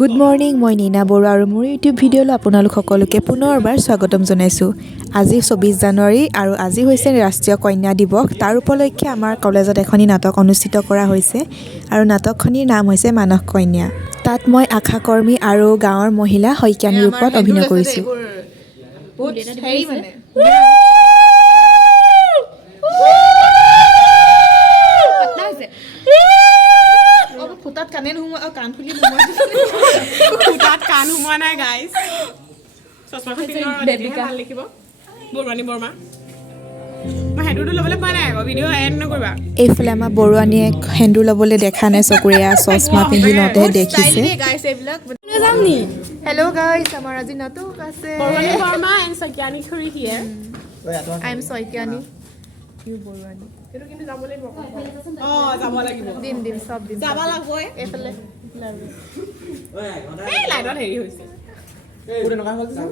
Good morning, মই নীনা বৰুৱা আৰু মোৰ ইউটিউব ভিডিঅ'লৈ আপোনালোক সকলোকে পুনৰবাৰ স্বাগতম জনাইছোঁ। আজি 24 জানুৱাৰী আৰু আজি হৈছে ৰাষ্ট্ৰীয় কন্যা দিৱস। তাৰ উপলক্ষে আমাৰ কলেজত এখনি নাটক অনুষ্ঠিত কৰা হৈছে আৰু নাটকখনিৰ নাম হৈছে মানস কন্যা। তাত মই আশাকৰ্মী আৰু গাঁৱৰ মহিলা শইকীয়ানীৰ ৰূপত অভিনয় কৰিছোঁ। এইফালে আমাৰ বৰুৱানীয়ে সেন্দুৰ ল'বলৈ দেখা নাই, চকুৰে চশমা পিন্ধি লওঁতেহে দেখিছে। Hello guys, আমাৰ আজি নাটক আছে। Boruahni Burma and Sakyani Khuri here. I am Soikyani. You Boruahni. Eto kintu jabo lagibo. Oh, jabo lagibo. দিম সব দিম। Jaba lagboy. এফালে Ei, lightot heri hoise. Pura noka hol sa.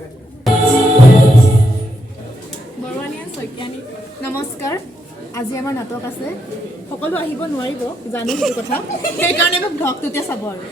Boruahni and Sakyani. নমস্কাৰ, আজি আমাৰ নাটক আছে। সকলো আহিব নোৱাৰিব, জানো সেইটো কথা। সেইকাৰণে মোক ভক্ততে চাব আৰু।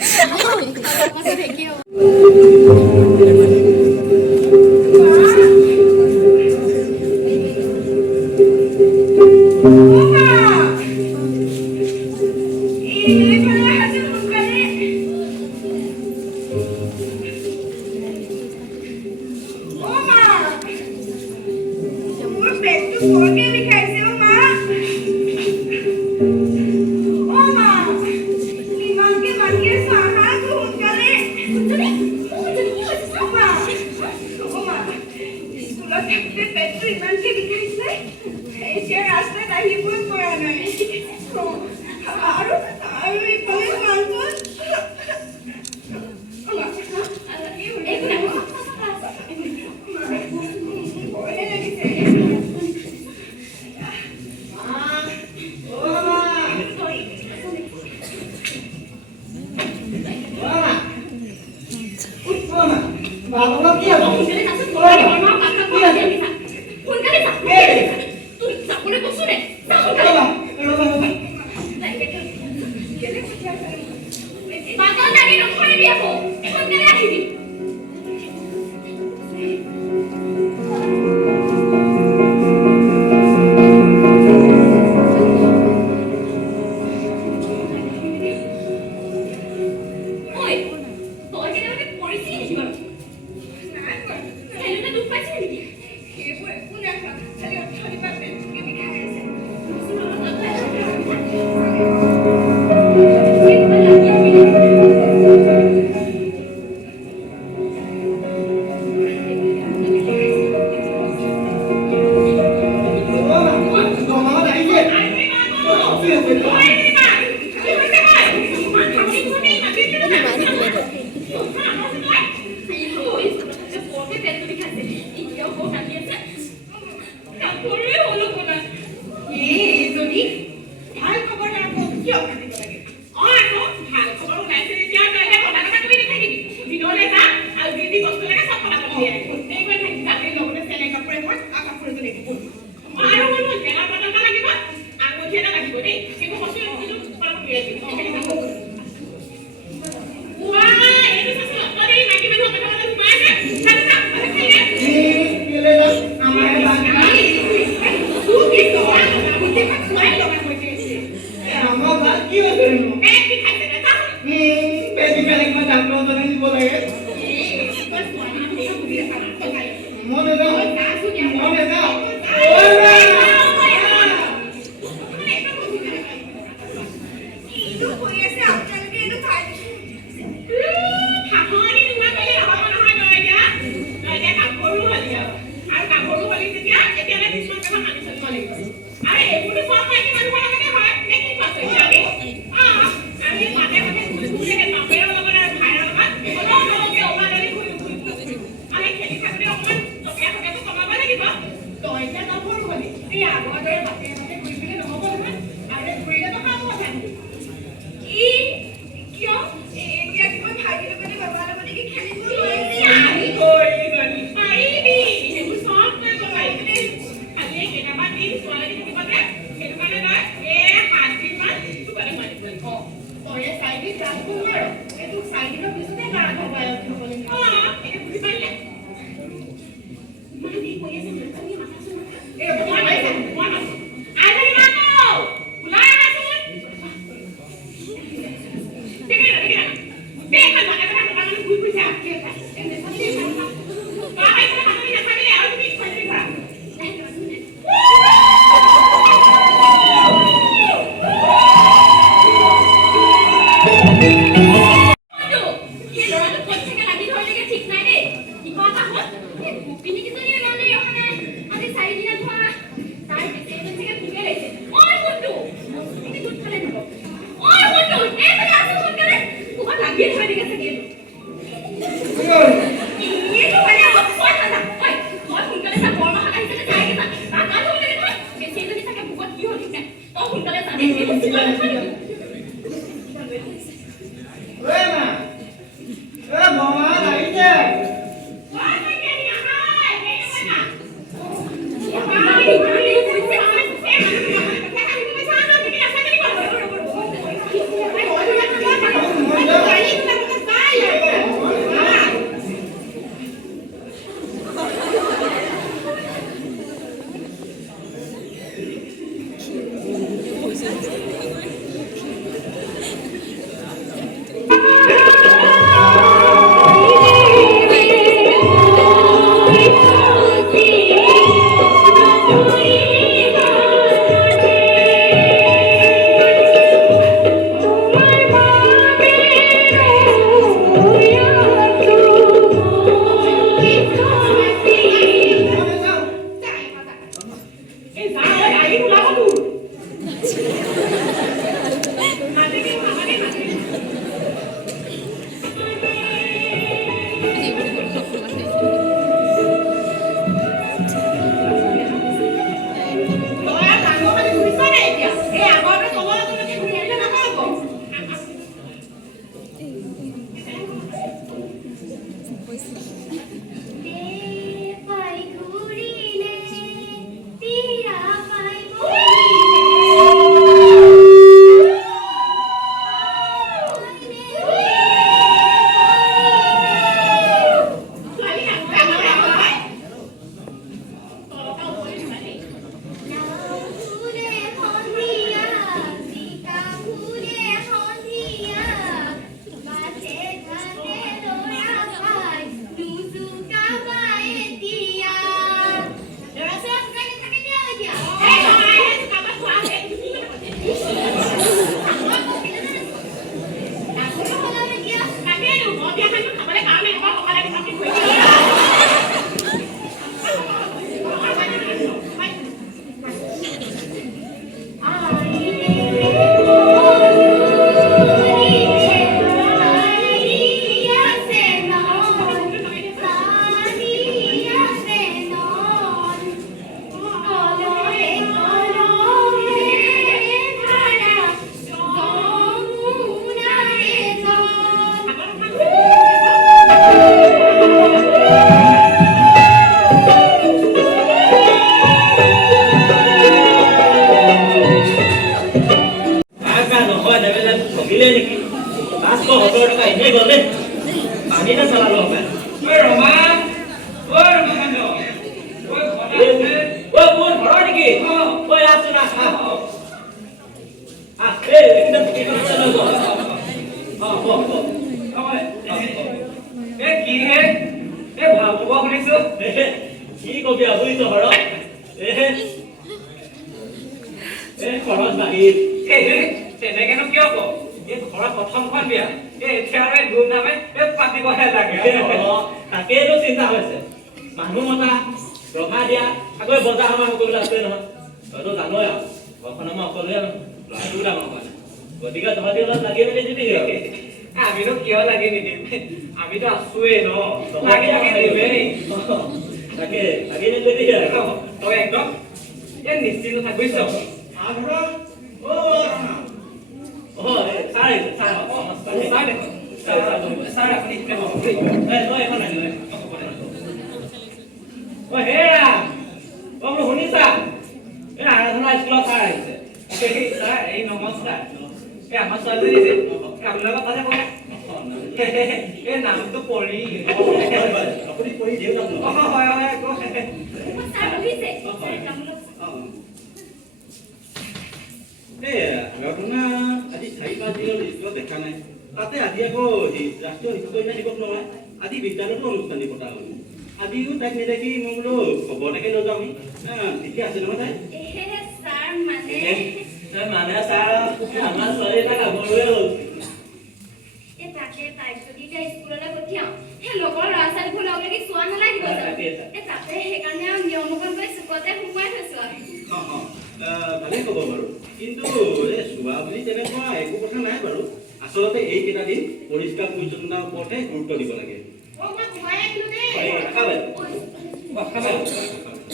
আচলতে এইকেইটা দিন পৰিষ্কাৰ পৰিচ্ছন্নতাৰ ওপৰতে গুৰুত্ব দিব লাগে।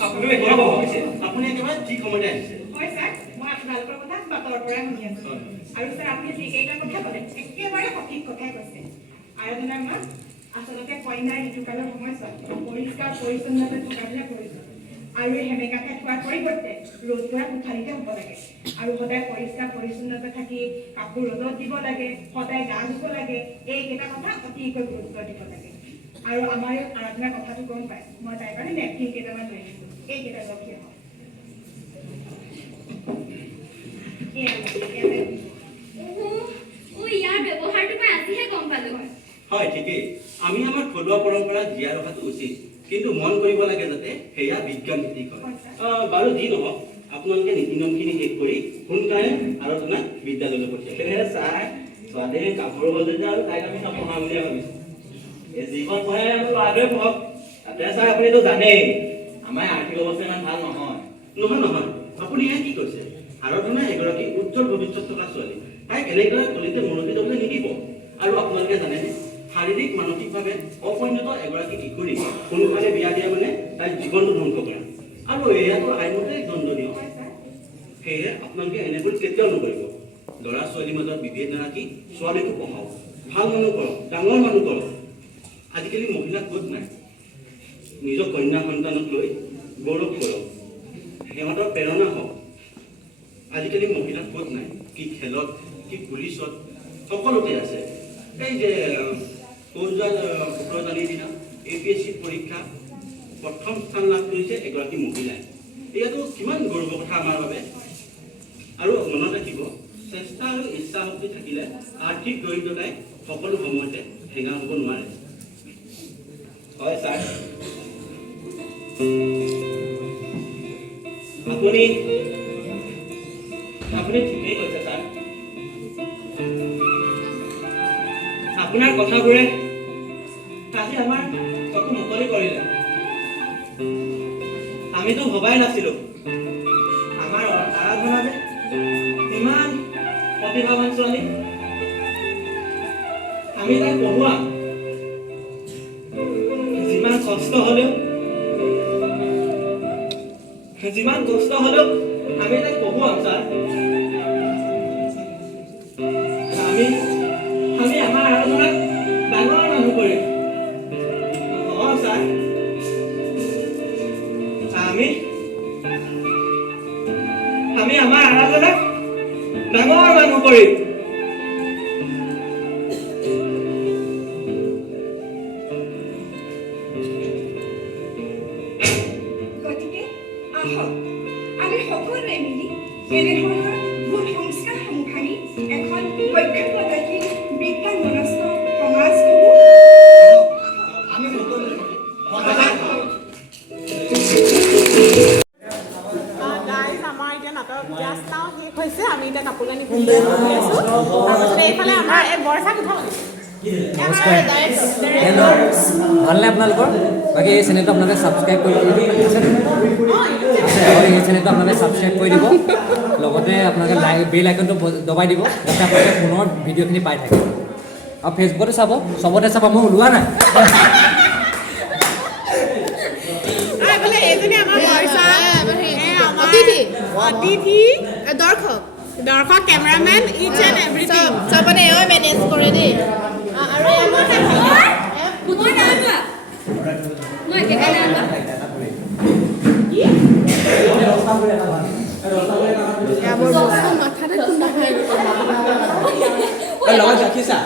আপুনি একেবাৰে ঠিক সময়তে আহিছে। হয় ছাৰ, মই আপোনালোকৰ কথা বাটৰ পৰাই শুনি আছো। আৰু ছাৰ আপুনি যিকেইটা কথা ক'লে একেবাৰে সঠিক কথাই কৈছে। আৰাধনা মা, আচলতে কইনাৰ ঋতুকালৰ সময়ছোৱাত পৰিষ্কাৰ পৰিচ্ছন্নতা থকাবিলাক প্ৰয়োজন। আৰু এই সেমেকা ঠাইত থোৱাৰ পৰিৱৰ্তে ৰ'দ ধৰা কোঠালিতে হ'ব লাগে। আৰু সদায় পৰিষ্কাৰ পৰিচ্ছন্নতা থাকি কাপোৰ ৰ'দত দিব লাগে, সদায় গা ধুব লাগে, এইকেইটা কথা অতিকৈ গুৰুত্ব দিব লাগে। আৰু আমাৰ আৰাধনাৰ কথাটো গম পায়, মই তাইৰ কাৰণে নেপকিন কেইটামান লৈ আহিছোঁ। এইকেইটা লক্ষী হওক। ইয়াৰ ব্যৱহাৰটো মই আজিহে গম পালো। হয়, ঠিকেই। আমি আমাৰ থলুৱা পৰম্পৰা জীয়াই ৰখাটো উচিত, কিন্তু মন কৰিব লাগে যাতে সেয়া বিজ্ঞান ভিত্তিক হয়। বাৰু যি নহওক, আপোনালোকে নীতি নিয়মখিনি শেষ কৰি সোনকালে আৰাধনা বিদ্যালয়লৈ পঠিয়াব। তেনেহ'লে ছাৰ, ছোৱালীৰ কাপোৰ হ'ল যেতিয়া আৰু তাইক আমি নপঢ়াম বুলিয়ে ভাবিছোঁ। এই যিখন পঢ়াই আমি ল'ৰাটোৱে পঢ়ক। তাতে ছাৰ আপুনিতো জানেই আমাৰ আৰ্থিক অৱস্থা ইমান ভাল নহয়। নহয়, আপুনি এয়া কি কৈছে? আৰাধনা এগৰাকী উজ্জ্বল ভৱিষ্যত থকা ছোৱালী। তাইক এনেদৰে কলিতে মনোনীত হ'বলৈ নিদিব। আৰু আপোনালোকে জানেনে, শাৰীৰিক মানসিকভাৱে অপৰিণত এগৰাকী কিশোৰী সোনকালে বিয়া দিয়া মানে তাইৰ জীৱনটো ধ্বংস কৰা। আৰু এয়াতো আইনতে দণ্ডনীয়। সেয়েহে আপোনালোকে এনেকৈ কেতিয়াও নকৰিব। ল'ৰা ছোৱালীৰ মাজত বিভেদ নাৰাখি ছোৱালীটো পঢ়াওক, ভাল মানুহ কৰক, ডাঙৰ মানুহ কৰক। আজিকালি মহিলা ক'ত নাই? নিজৰ কন্যা সন্তানক লৈ গৌৰৱ কৰক, সিহঁতৰ প্ৰেৰণা হওক। আজিকালি মহিলা ক'ত নাই? কি খেলত, কি পুলিচত, সকলোতে আছে। এই যে শুক্ৰজানিৰ দিনা APSC পৰীক্ষা প্ৰথম স্থান লাভ কৰিছে এগৰাকী মহিলাই। এয়াতো কিমান গৌৰৱৰ কথা আমাৰ বাবে। আৰু মনত ৰাখিব, চেষ্টা আৰু ইচ্ছা শক্তি থাকিলে আৰ্থিক দৰিদ্ৰতাই সকলো সময়তে হেঙা হ'ব নোৱাৰে। হয় ছাৰ, আপুনি ঠিকেই কৈছে ছাৰ। আপোনাৰ কথাবোৰে আজি আমাৰ চকু মুকলি কৰিলে। আমিতো ভবাই নাছিলো আমাৰ আৰাধনা যে ইমান প্ৰতিভাৱান ছোৱালী। আমি তাইক পঢ়োৱা যিমান কষ্ট হ'লেও আমি তাইক পঢ়োৱাম ছাৰ। আমি আমাৰ আৰাধনাক ডাঙৰ মানুহ কৰিম। ছাৰ, আমি আমাৰ আৰাধনাক ডাঙৰ মানুহ কৰিম। গতিকে আহক আমি সকলোৱে মিলি এনেধৰণৰ ভুল সংস্কাৰসমূহ ভাঙি এখন বৈজ্ঞানিক বিজ্ঞান মনস্ক সমাজ গাইজ, আমাৰ এতিয়া নাটক ক্লাছ নাও শেষ হৈছে। আমি এতিয়া কাপোৰ কানি পিন্ধি আছোঁ। তাৰপিছতে এইফালে আমাৰ এই বৰচাক উঠাব ভালনে আপোনালোকৰ? বাকী এই চেনেলটো আপোনালোকে ছাবস্ক্ৰাইব কৰিব আছে, এই চেনেলটো আপোনালোকে ছাবস্ক্ৰাইব কৰি দিব। লগতে আপোনালোকে বেল আইকনটো দবাই দিব যাতে আপোনালোকে পুনৰ ভিডিঅ'খিনি পাই থাকে। আৰু ফেচবুকতো চাব, চবতে চাব, মই ওলোৱা নাই। এইজনী আমাৰ অতিথি, দৰ্শক, কেমেৰামেন, ইচ এণ্ড এভৰিথিং চবতে এওঁ মেনেজ কৰে দেই। আৰু লগত ৰাখিছা